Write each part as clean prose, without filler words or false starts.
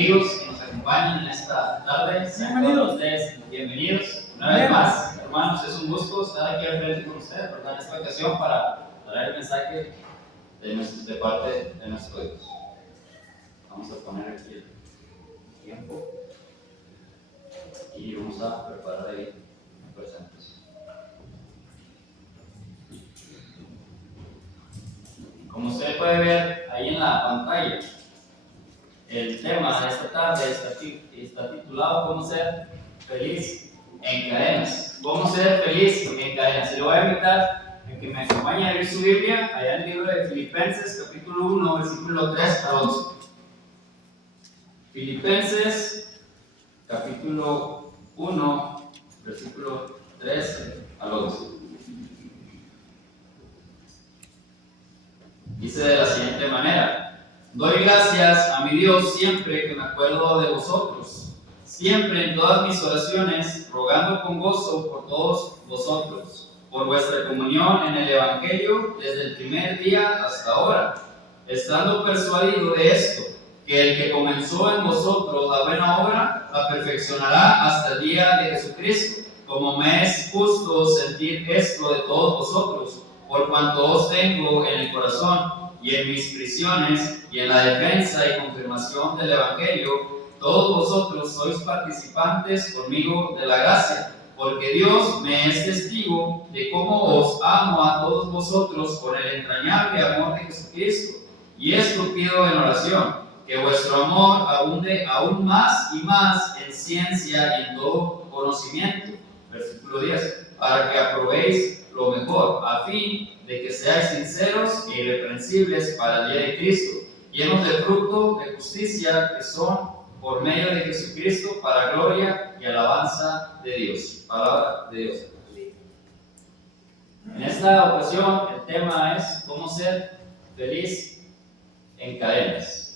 amigos que nos acompañan en esta tarde. Bienvenidos. Ustedes bienvenidos. Una vez más, hermanos, es un gusto estar aquí al frente con ustedes, ¿verdad? En esta ocasión para traer el mensaje de parte de nuestro Dios. Vamos a poner aquí el tiempo y vamos a preparar ahí la presentación. Como usted puede ver ahí en la pantalla, el tema de esta tarde está titulado ¿Cómo ser feliz en cadenas? ¿Cómo ser feliz en cadenas? Y le voy a invitar a que me acompañe a abrir su Biblia allá en el libro de Filipenses, capítulo 1, versículo 3 al 11. Filipenses, capítulo 1, versículo 3 al 11. Dice de la siguiente manera: doy gracias a mi Dios siempre que me acuerdo de vosotros, siempre en todas mis oraciones, rogando con gozo por todos vosotros, por vuestra comunión en el Evangelio desde el primer día hasta ahora, estando persuadido de esto, que el que comenzó en vosotros la buena obra, la perfeccionará hasta el día de Jesucristo, como me es justo sentir esto de todos vosotros, por cuanto os tengo en el corazón, y en mis prisiones, y en la defensa y confirmación del Evangelio, todos vosotros sois participantes conmigo de la gracia, porque Dios me es testigo de cómo os amo a todos vosotros con el entrañable amor de Jesucristo. Y esto pido en oración, que vuestro amor abunde aún más y más en ciencia y en todo conocimiento. Versículo 10. Para que aprobéis lo mejor, a fin de que seáis sinceros e irreprensibles para el día de Cristo, llenos de fruto de justicia que son por medio de Jesucristo para gloria y alabanza de Dios. Palabra de Dios. En esta ocasión el tema es cómo ser feliz en cadenas.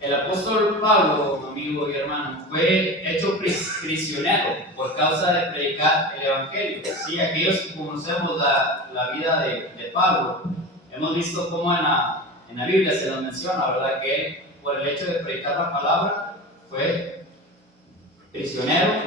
El apóstol Pablo, amigo y hermano, fue hecho prisionero por causa de predicar el Evangelio. Sí, aquellos que conocemos la vida de Pablo, hemos visto cómo en la Biblia se nos menciona, ¿verdad?, que él, por el hecho de predicar la palabra, fue prisionero,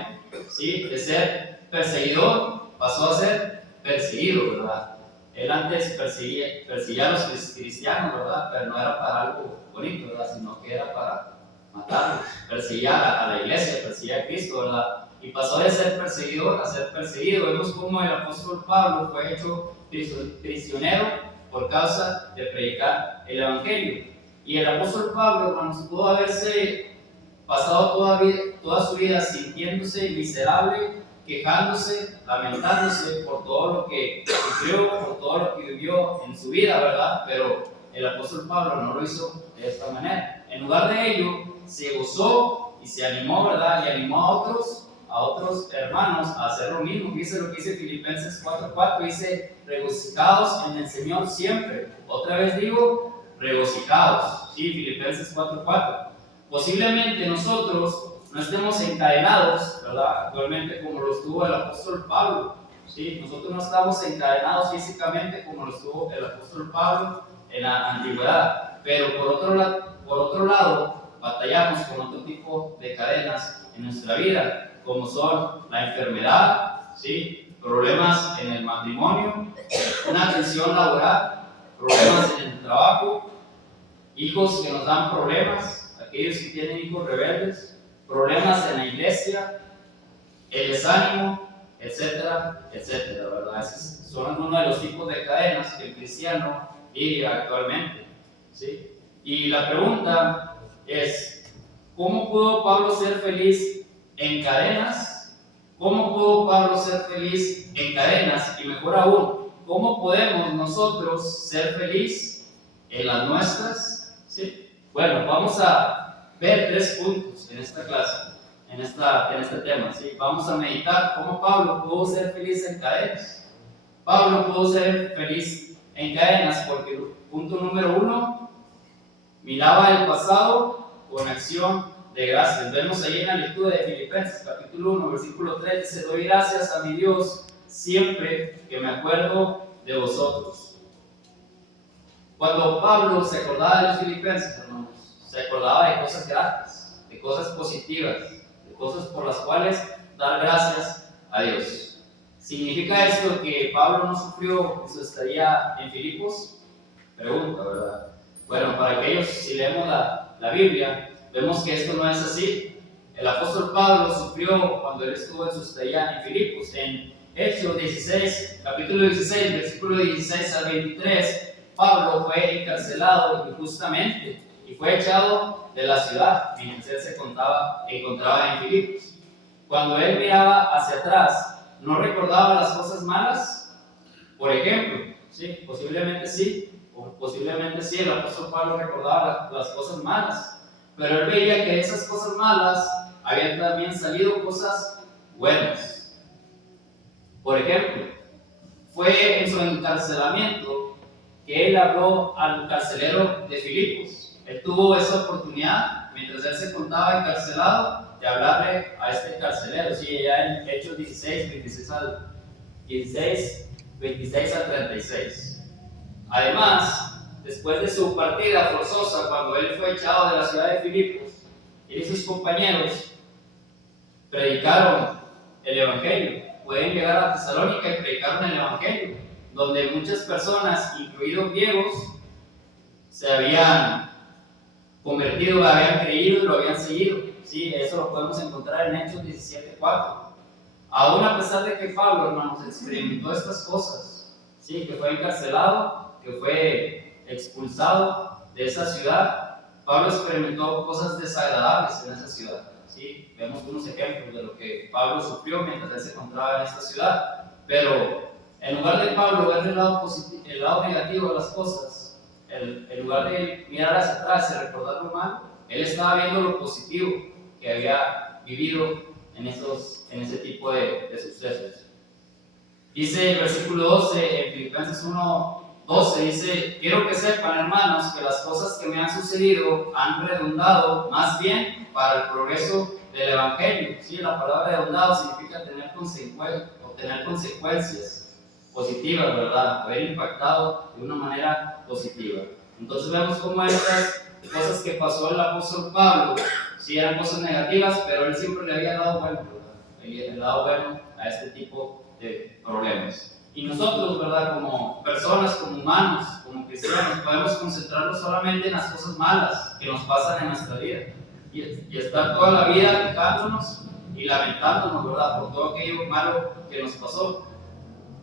¿sí?, de ser perseguidor, pasó a ser perseguido, ¿verdad? Él antes perseguía a los cristianos, ¿verdad?, pero no era para algo bonito, ¿verdad?, sino que era para matarlos. Perseguía a la iglesia, perseguía a Cristo, ¿verdad? Y pasó de ser perseguidor a ser perseguido. Vemos cómo el apóstol Pablo fue hecho prisionero por causa de predicar el Evangelio. Y el apóstol Pablo, hermanos, pudo haberse pasado toda su vida sintiéndose miserable, quejándose, lamentándose por todo lo que sufrió, por todo lo que vivió en su vida, ¿verdad? Pero el apóstol Pablo no lo hizo de esta manera. En lugar de ello, se gozó y se animó, ¿verdad? Y animó a otros hermanos a hacer lo mismo. Fíjense lo que dice Filipenses 4:4, dice: regocijaos en el Señor siempre. Otra vez digo, regocijaos. Sí, Filipenses 4:4. Posiblemente nosotros no estemos encadenados, ¿verdad?, actualmente como lo estuvo el apóstol Pablo. ¿Sí? Nosotros no estamos encadenados físicamente como lo estuvo el apóstol Pablo en la antigüedad, pero por otro lado batallamos con otro tipo de cadenas en nuestra vida, como son la enfermedad, ¿sí?, problemas en el matrimonio, una tensión laboral, problemas en el trabajo, hijos que nos dan problemas, aquellos que tienen hijos rebeldes, problemas en la iglesia, el desánimo, etcétera, etcétera, ¿verdad? Esos son algunos de los tipos de cadenas que el cristiano vive actualmente, ¿sí? Y la pregunta es: ¿cómo pudo Pablo ser feliz en cadenas? ¿Cómo pudo Pablo ser feliz en cadenas? Y mejor aún, ¿cómo podemos nosotros ser felices en las nuestras? ¿Sí? Bueno, vamos a ver 3 puntos en esta clase, en este tema, ¿sí? Vamos a meditar cómo Pablo pudo ser feliz en cadenas. Pablo pudo ser feliz en cadenas porque, punto número 1, miraba el pasado con acción de gracias. Vemos ahí en la lectura de Filipenses, capítulo 1, versículo 3, dice: doy gracias a mi Dios siempre que me acuerdo de vosotros. Cuando Pablo se acordaba de los filipenses, hermanos, se acordaba de cosas gratas, de cosas positivas, de cosas por las cuales dar gracias a Dios. ¿Significa esto que Pablo no sufrió en su estadía en Filipos? Pregunta, ¿verdad? Bueno, para aquellos, si leemos la Biblia, vemos que esto no es así. El apóstol Pablo sufrió cuando él estuvo en su estadía en Filipos. En Hechos 16, capítulo 16, versículo 16 al 23, Pablo fue encarcelado injustamente y fue echado de la ciudad mientras él se encontraba en Filipos. Cuando él miraba hacia atrás, ¿no recordaba las cosas malas? Por ejemplo, sí, posiblemente sí, el apóstol Pablo recordaba las cosas malas, pero él veía que de esas cosas malas habían también salido cosas buenas. Por ejemplo, fue en su encarcelamiento que él habló al carcelero de Filipos. Él tuvo esa oportunidad, mientras él se encontraba encarcelado, de hablarle a este carcelero. Sí, ya en Hechos 16, 26 al 36. Además, después de su partida forzosa, cuando él fue echado de la ciudad de Filipos, él y sus compañeros predicaron el Evangelio. Pueden llegar a Tesalónica y predicaron el Evangelio, donde muchas personas, incluidos griegos, se habían convertido, lo habían creído y lo habían seguido. Sí, eso lo podemos encontrar en Hechos 17:4. Aún a pesar de que Pablo, hermanos, experimentó estas cosas, sí, que fue encarcelado, que fue expulsado de esa ciudad, Pablo experimentó cosas desagradables en esa ciudad. ¿Sí? Vemos unos ejemplos de lo que Pablo sufrió mientras él se encontraba en esta ciudad. Pero en lugar de Pablo ver el lado negativo de las cosas, en lugar de mirar hacia atrás y recordar lo malo, él estaba viendo lo positivo que había vivido en ese tipo de sucesos. Dice el versículo 12 en Filipenses 1:12, dice: quiero que sepan, hermanos, que las cosas que me han sucedido han redundado más bien para el progreso del Evangelio. Sí, la palabra redundado significa tener consecuencias positivas, ¿verdad? Haber impactado de una manera positiva. Entonces vemos cómo estas cosas que pasó el apóstol Pablo, sí eran cosas negativas, pero él siempre le había dado bueno, ¿verdad? Le había dado bueno a este tipo de problemas. Y nosotros, ¿verdad? Como personas, como humanos, como cristianos, podemos concentrarnos solamente en las cosas malas que nos pasan en nuestra vida y estar toda la vida quejándonos y lamentándonos, ¿verdad? Por todo aquello malo que nos pasó.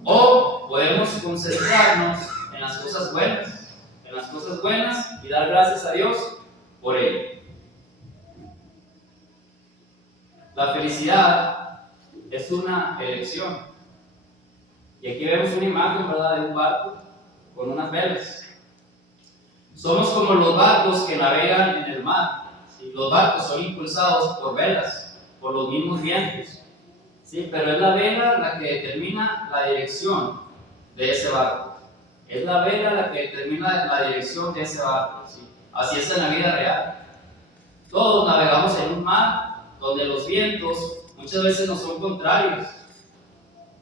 O podemos concentrarnos en las cosas buenas y dar gracias a Dios por ello. La felicidad es una elección. Y aquí vemos una imagen, ¿verdad?, de un barco con unas velas. Somos como los barcos que navegan en el mar. ¿Sí? Los barcos son impulsados por velas, por los mismos vientos. ¿Sí? Pero es la vela la que determina la dirección de ese barco. Es la vela la que determina la dirección de ese barco. ¿Sí? Así es en la vida real. Todos navegamos en un mar donde los vientos muchas veces nos son contrarios.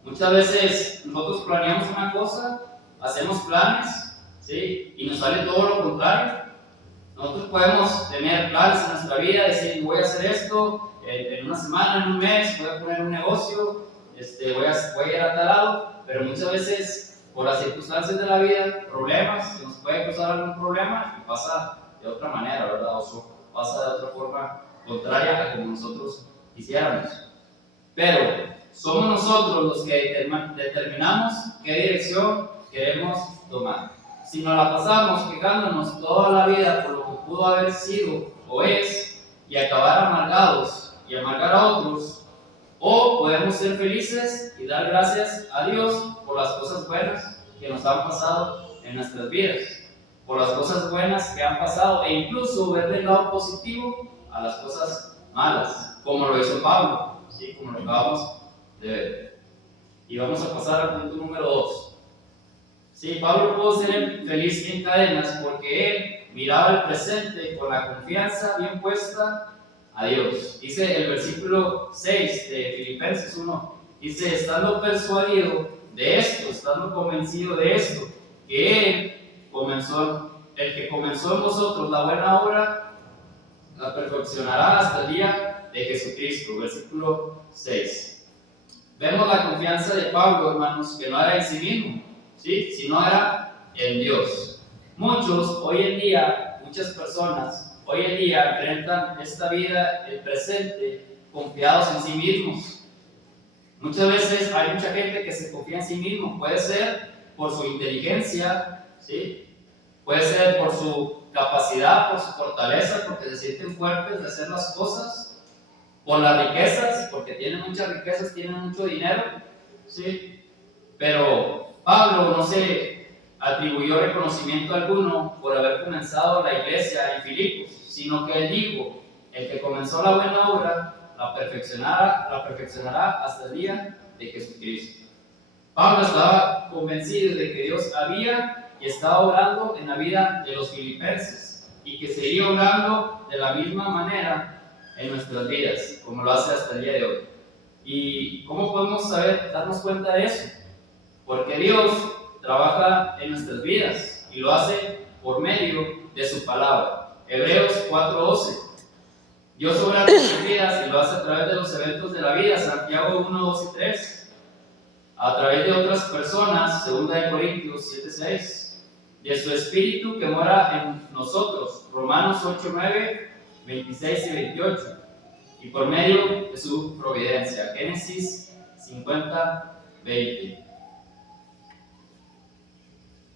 Muchas veces nosotros planeamos una cosa, hacemos planes, ¿sí? Y nos sale todo lo contrario. Nosotros podemos tener planes en nuestra vida, decir: voy a hacer esto, en una semana, en un mes, voy a poner un negocio, voy a ir a tal lado, pero muchas veces, por las circunstancias de la vida, problemas, se nos puede cruzar algún problema y pasa de otra manera, ¿verdad? O pasa de otra forma contraria a como nosotros quisiéramos. Pero somos nosotros los que determinamos qué dirección queremos tomar. Si nos la pasamos quejándonos toda la vida por lo que pudo haber sido o es y acabar amargados y amargar a otros, o podemos ser felices y dar gracias a Dios por las cosas buenas que nos han pasado en nuestras vidas, por las cosas buenas que han pasado, e incluso ver el lado positivo a las cosas malas, como lo hizo Pablo, ¿sí? Como lo acabamos de ver. Y vamos a pasar al punto número 2. Sí, Pablo pudo ser feliz en cadenas porque él miraba el presente con la confianza bien puesta a Dios. Dice el versículo 6 de Filipenses 1, dice: estando persuadido de esto, estando convencido de esto, que él comenzó el que comenzó en vosotros la buena obra, la perfeccionará hasta el día de Jesucristo. Versículo 6. Vemos la confianza de Pablo, hermanos, que no era en sí mismo, ¿sí? Sino era en Dios. Muchas personas, hoy en día enfrentan esta vida, el presente, confiados en sí mismos. Muchas veces hay mucha gente que se confía en sí mismo. Puede ser por su inteligencia, ¿sí? Puede ser por su capacidad, por su fortaleza, porque se sienten fuertes de hacer las cosas, por las riquezas, porque tienen muchas riquezas, tienen mucho dinero, ¿sí? Pero Pablo no se atribuyó reconocimiento alguno por haber comenzado la iglesia en Filipos, sino que él dijo: el que comenzó la buena obra la perfeccionará hasta el día de Jesucristo. Pablo estaba convencido de que Dios había y estaba obrando en la vida de los filipenses y que seguía obrando de la misma manera en nuestras vidas, como lo hace hasta el día de hoy. ¿Y cómo podemos darnos cuenta de eso? Porque Dios trabaja en nuestras vidas y lo hace por medio de su palabra. Hebreos 4:12. Dios obra en nuestras vidas y lo hace a través de los eventos de la vida. Santiago 1:2 y 3. A través de otras personas. 2 Corintios 7:6. De su Espíritu que mora en nosotros. Romanos 8:9, 26 y 28. Y por medio de su providencia. Génesis 50:20.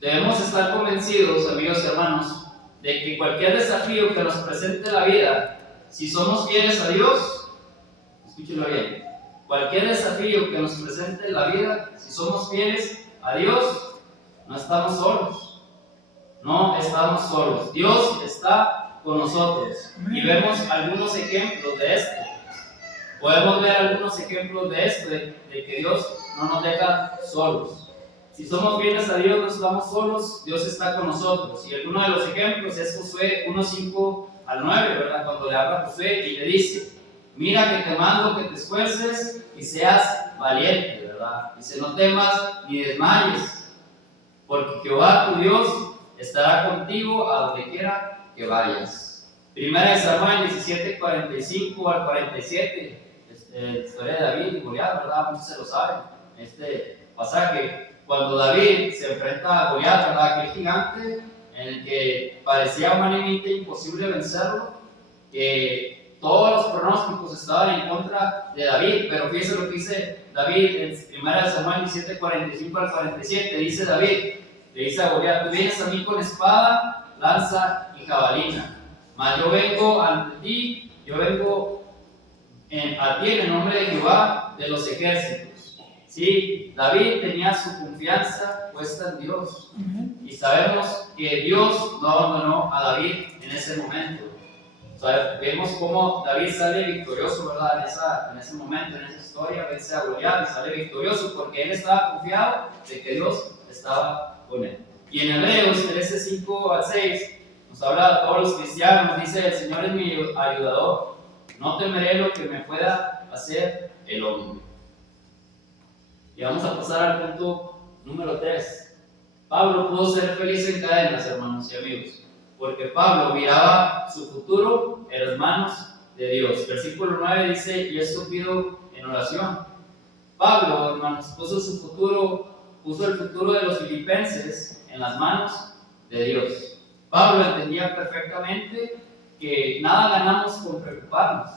Debemos estar convencidos, amigos y hermanos, de que cualquier desafío que nos presente la vida, si somos fieles a Dios, escúchenlo bien, cualquier desafío que nos presente la vida, si somos fieles a Dios, no estamos solos. No estamos solos. Dios está con nosotros. Y vemos algunos ejemplos de esto. Podemos ver algunos ejemplos de esto, de que Dios no nos deja solos. Si somos fieles a Dios, no estamos solos, Dios está con nosotros. Y uno de los ejemplos es Josué 1:5-9, ¿verdad? Cuando le habla a Josué y le dice: mira que te mando que te esfuerces y seas valiente, ¿verdad? Dice: no temas ni desmayes, porque Jehová tu Dios estará contigo a donde quiera que vayas. Primera de Samuel 17:45-47, historia de David y Goliat, ¿verdad? Muchos se lo saben, este pasaje. Cuando David se enfrenta a Goliat, ¿verdad? Aquel gigante en el que parecía humanamente imposible vencerlo, que todos los pronósticos estaban en contra de David. Pero fíjense lo que dice David en 1 Samuel 17:45-47. Dice David, le dice a Goliat: tú vienes a mí con espada, lanza y jabalina, mas yo vengo ante ti, a ti en el nombre de Jehová de los ejércitos. Sí, David tenía su confianza puesta en Dios. Y sabemos que Dios no abandonó a David en ese momento. O sea, vemos cómo David sale victorioso, ¿verdad? En ese momento, en esa historia, vence a Goliat y sale victorioso porque él estaba confiado de que Dios estaba con él. Y en Hebreos 13:5-6 nos habla a todos los cristianos, dice: el Señor es mi ayudador, no temeré lo que me pueda hacer el hombre. Y vamos a pasar al punto número 3. Pablo pudo ser feliz en cadenas, hermanos y amigos, porque Pablo miraba su futuro en las manos de Dios. Versículo 9 dice: y esto pido en oración. Pablo, hermanos, puso el futuro de los filipenses en las manos de Dios. Pablo entendía perfectamente que nada ganamos con preocuparnos.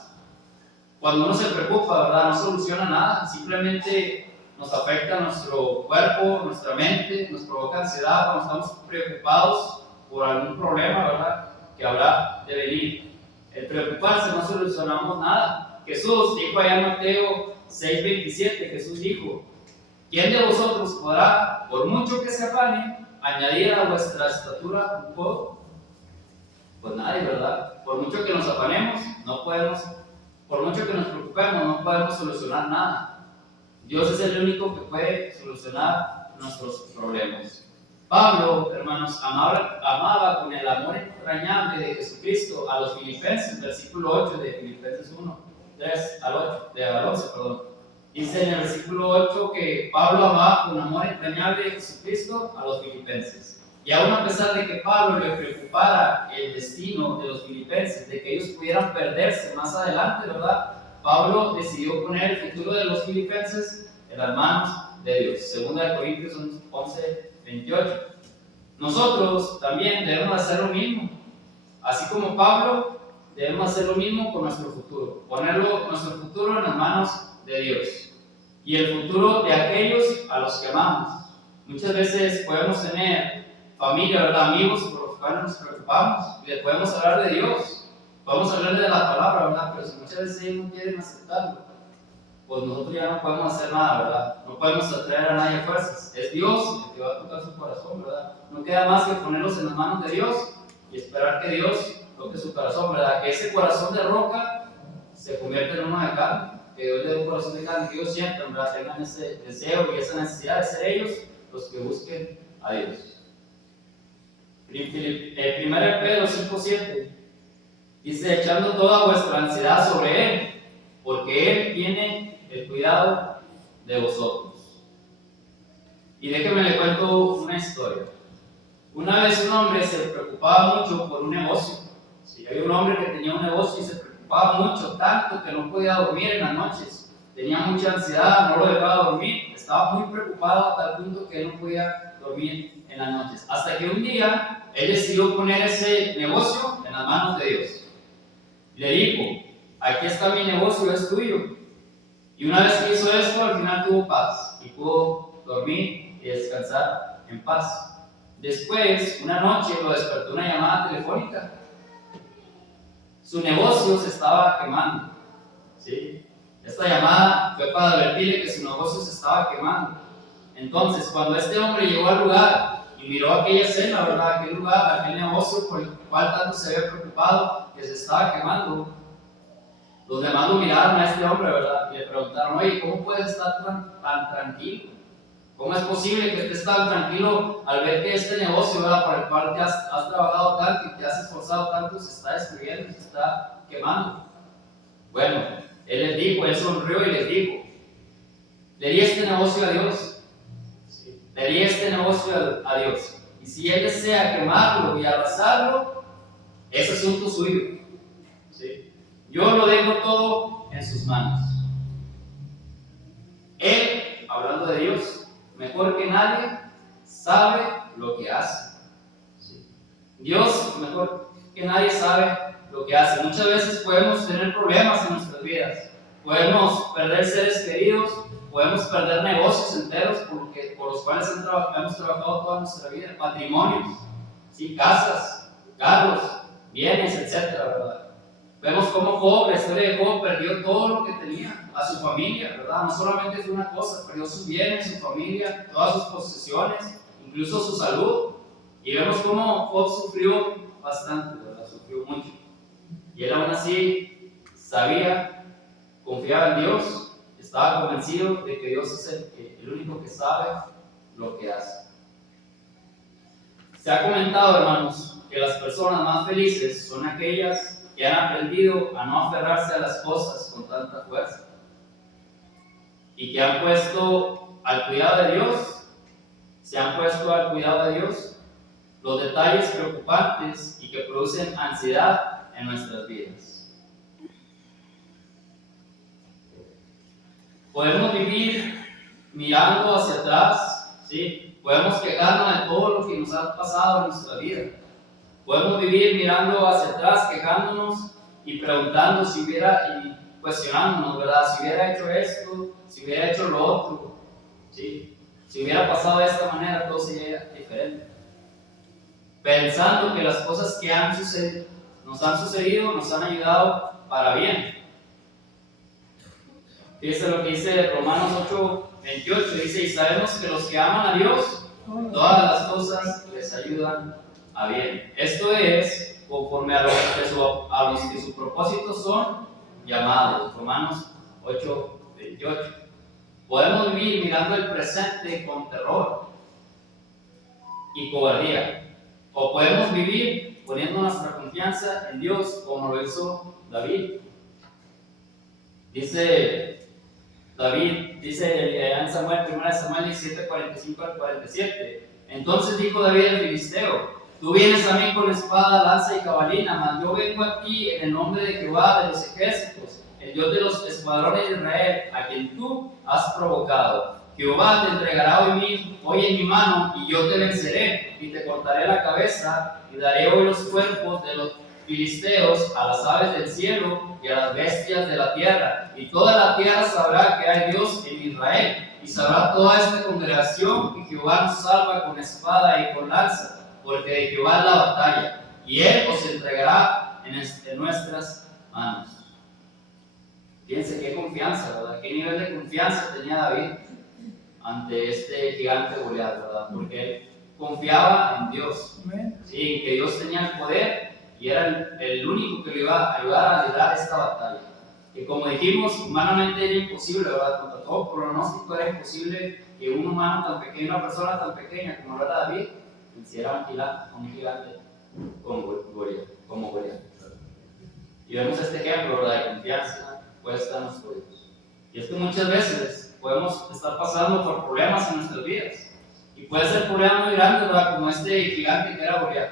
Cuando uno se preocupa, ¿verdad?, no soluciona nada, simplemente nos afecta nuestro cuerpo, nuestra mente, nos provoca ansiedad cuando estamos preocupados por algún problema, ¿verdad?, que habrá de venir. El preocuparse no solucionamos nada. Jesús dijo allá en Mateo 6:27, Jesús dijo: ¿quién de vosotros podrá, por mucho que se afane, añadir a vuestra estatura un codo? Pues nadie, ¿verdad? Por mucho que nos afanemos, no podemos, por mucho que nos preocupemos, no podemos solucionar nada. Dios es el único que puede solucionar nuestros problemas. Pablo, hermanos, amaba con el amor entrañable de Jesucristo a los filipenses, versículo 8 de Filipenses 1, 3 al 11, perdón. Dice en el versículo 8 que Pablo amaba con amor entrañable de Jesucristo a los filipenses. Y aún a pesar de que Pablo le preocupara el destino de los filipenses, de que ellos pudieran perderse más adelante, ¿verdad? Pablo decidió poner el futuro de los filipenses en las manos de Dios. Segunda de Corintios 11, 28. Nosotros también debemos hacer lo mismo. Así como Pablo, debemos hacer lo mismo con nuestro futuro. Ponerlo, nuestro futuro en las manos de Dios. Y el futuro de aquellos a los que amamos. Muchas veces podemos tener familia, ¿verdad? Amigos por los cuales nos preocupamos. Y les podemos hablar de Dios. Podemos hablar de la palabra, ¿verdad? Pero si muchas veces ellos no quieren aceptarlo, pues nosotros ya no podemos hacer nada, ¿verdad? No podemos atraer a nadie a fuerzas. Es Dios el que va a tocar su corazón, ¿verdad? No queda más que ponerlos en las manos de Dios y esperar que Dios toque su corazón, ¿verdad? Que ese corazón de roca se convierta en uno de carne. Que Dios le dé un corazón de carne, que ellos sientan, ¿verdad? Tengan ese deseo y esa necesidad de ser ellos los que busquen a Dios. 1 Pedro 5:7 dice: echando toda vuestra ansiedad sobre Él, porque Él tiene el cuidado de vosotros. Y déjenme le cuento una historia. Una vez un hombre se preocupaba mucho por un negocio. Sí, había un hombre que tenía un negocio y se preocupaba mucho, tanto que no podía dormir en las noches. Tenía mucha ansiedad, no lo dejaba dormir. Estaba muy preocupado a tal punto que él no podía dormir en las noches. Hasta que un día él decidió poner ese negocio en las manos de Dios. Le dijo: aquí está mi negocio, es tuyo. Y una vez que hizo esto, al final tuvo paz y pudo dormir y descansar en paz. Después, una noche lo despertó una llamada telefónica. Su negocio se estaba quemando. ¿Sí? Esta llamada fue para advertirle que su negocio se estaba quemando. Entonces, cuando este hombre llegó al lugar y miró aquella escena, ¿verdad? Aquel lugar, aquel negocio por el cual tanto se había preocupado, que se estaba quemando, los demás lo miraron a este hombre, ¿verdad? Y le preguntaron: oye, ¿cómo puedes estar tan tranquilo? ¿Cómo es posible que estés tan tranquilo al ver que este negocio, ¿verdad?, por el cual te has trabajado tanto y te has esforzado tanto, se está destruyendo, se está quemando? Bueno, él sonrió y les dijo: le di este negocio a Dios. Sí. Le di este negocio a Dios. Y si Él desea quemarlo y arrasarlo, es asunto suyo. ¿Sí? Yo lo dejo todo en sus manos. Él, hablando de Dios, mejor que nadie, sabe lo que hace. ¿Sí? Dios, mejor que nadie, sabe lo que hace. Muchas veces podemos tener problemas en nuestras vidas. Podemos perder seres queridos, podemos perder negocios enteros por los cuales hemos trabajado toda nuestra vida, matrimonios, ¿sí? Casas, carros, bienes, etc., ¿verdad? Vemos cómo Job, la historia de Job, perdió todo lo que tenía, a su familia, ¿verdad? No solamente fue una cosa, perdió sus bienes, su familia, todas sus posesiones, incluso su salud. Y vemos cómo Job sufrió bastante, ¿verdad? Sufrió mucho. Y él aún así sabía, confiaba en Dios, estaba convencido de que Dios es el único que sabe lo que hace. Se ha comentado, hermanos, que las personas más felices son aquellas que han aprendido a no aferrarse a las cosas con tanta fuerza y que han puesto al cuidado de Dios, se han puesto al cuidado de Dios los detalles preocupantes y que producen ansiedad en nuestras vidas. Podemos vivir mirando hacia atrás, ¿sí? Podemos quejarnos de todo lo que nos ha pasado en nuestra vida. Podemos vivir mirando hacia atrás, quejándonos y preguntando y cuestionándonos, ¿verdad? Si hubiera hecho esto, si hubiera hecho lo otro, ¿sí? Si hubiera pasado de esta manera, todo sería diferente. Pensando que las cosas que nos han sucedido nos han ayudado para bien. Fíjense lo que dice Romanos 8:28, dice: y sabemos que los que aman a Dios, todas las cosas les ayudan a bien. Esto es conforme a los que sus propósitos son llamados. Romanos 8:28. Podemos vivir mirando el presente con terror y cobardía, o podemos vivir poniendo nuestra confianza en Dios, como lo hizo David. David dice en Samuel, 1 Samuel 17:45 al 47, Entonces dijo David al filisteo: tú vienes a mí con espada, lanza y jabalina, mas yo vengo a ti en el nombre de Jehová de los ejércitos, el Dios de los escuadrones de Israel, a quien tú has provocado. Jehová te entregará hoy en mi mano, y yo te venceré, y te cortaré la cabeza, y daré hoy los cuerpos de los filisteos a las aves del cielo y a las bestias de la tierra. Y toda la tierra sabrá que hay Dios en Israel, y sabrá toda esta congregación que Jehová nos salva con espada y con lanza, porque de Jehová es la batalla, y Él os entregará en nuestras manos. Fíjense qué confianza, ¿verdad? Qué nivel de confianza tenía David ante este gigante Goliat, ¿verdad? Porque él confiaba en Dios, ¿sí? En que Dios tenía el poder y era el único que le iba a ayudar a librar esta batalla. Que como dijimos, humanamente era imposible, ¿verdad? Contra todo pronóstico era imposible que un humano tan pequeño, una persona tan pequeña como era David, venciera a un gigante como Goliat. Y vemos este ejemplo, ¿verdad? De confianza puesta en nuestro Dios. Y es que muchas veces podemos estar pasando por problemas en nuestras vidas. Y puede ser problemas muy grandes, ¿verdad? Como este gigante que era Goliat.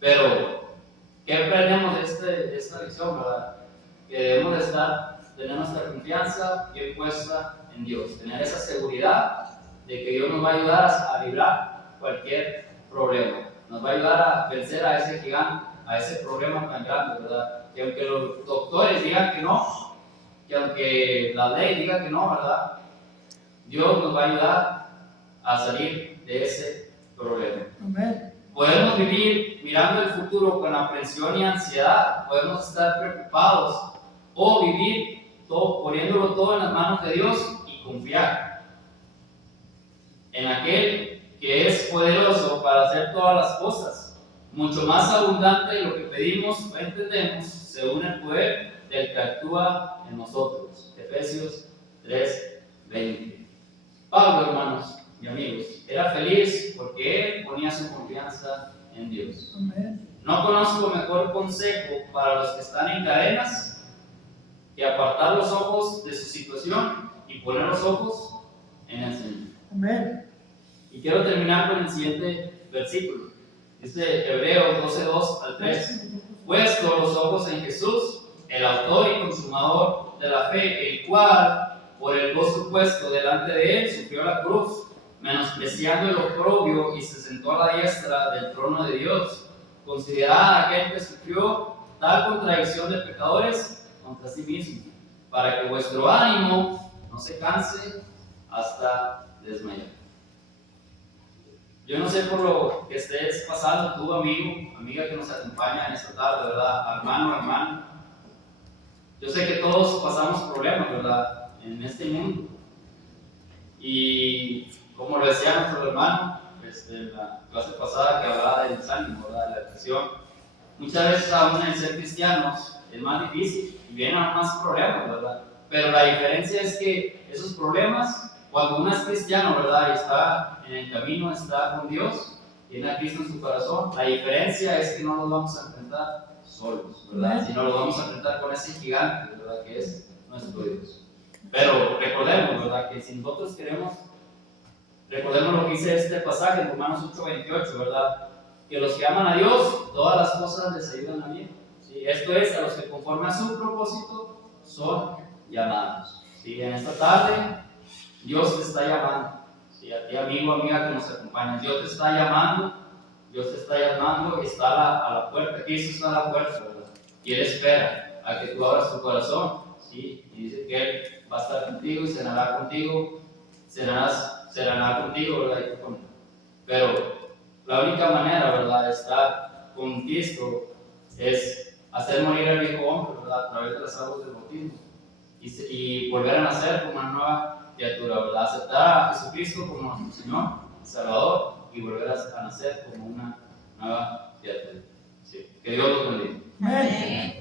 Pero, ¿qué aprendemos de esta lección, verdad? Que debemos tener nuestra confianza bien puesta en Dios. Tener esa seguridad de que Dios nos va a ayudar a librar cualquier problema. Nos va a ayudar a vencer a ese gigante, a ese problema tan grande, ¿verdad? Que aunque los doctores digan que no, que aunque la ley diga que no, ¿verdad? Dios nos va a ayudar a salir de ese problema. Amén. Podemos vivir mirando el futuro con aprensión y ansiedad, podemos estar preocupados o vivir poniéndolo todo en las manos de Dios y confiar en aquel que es poderoso para hacer todas las cosas, mucho más abundante de lo que pedimos o entendemos, según el poder del que actúa en nosotros. Efesios 3:20. Pablo, hermanos y amigos, era feliz porque él ponía su confianza en Dios. Amén. No conozco mejor consejo para los que están en cadenas que apartar los ojos de su situación y poner los ojos en el Señor. Amén. Y quiero terminar con el siguiente versículo. Dice Hebreos 12:2-3. Puesto los ojos en Jesús, el autor y consumador de la fe, el cual, por el gozo puesto delante de él, sufrió la cruz, menospreciando el oprobio, y se sentó a la diestra del trono de Dios. Considerad aquel que sufrió tal contradicción de pecadores contra sí mismo, para que vuestro ánimo no se canse hasta desmayar. Yo no sé por lo que estés pasando tú, amigo, amiga que nos acompaña en esta tarde, ¿verdad? Hermano, hermana. Yo sé que todos pasamos problemas, ¿verdad? En este mundo. Y como lo decía nuestro hermano, en la clase pasada que hablaba del desánimo, ¿verdad? De la depresión. Muchas veces aún en ser cristianos es más difícil y vienen aún más problemas, ¿verdad? Pero la diferencia es que esos problemas, cuando uno es cristiano, ¿verdad? Y está en el camino, está con Dios, tiene a Cristo en su corazón, la diferencia es que no nos vamos a enfrentar solos, ¿verdad? Sino nos vamos a enfrentar con ese gigante, ¿verdad? Que es nuestro Dios. Pero recordemos, ¿verdad? Que si nosotros queremos, recordemos lo que dice este pasaje en Romanos 8:28, ¿verdad? Que los que aman a Dios, todas las cosas les ayudan a bien. ¿Sí? Esto es, a los que conforme a su propósito son llamados. ¿Sí? En esta tarde, Dios te está llamando. ¿Sí? A ti, amigo, amiga que nos acompaña, Dios te está llamando. Dios te está llamando y está a la puerta. Cristo está a la puerta, ¿verdad? Y Él espera a que tú abras tu corazón. ¿Sí? Y dice que Él va a estar contigo y cenará contigo. Cenará contigo, ¿verdad? Y tú con Él. Pero la única manera, ¿verdad?, de estar con Cristo es hacer morir al viejo hombre, ¿verdad?, a través de las aguas del bautismo y volver a nacer como una nueva criatura, ¿verdad? Aceptar a Jesucristo como nuestro Señor y Salvador y volver a nacer como una nueva criatura. Sí. Que Dios los bendiga. Amén.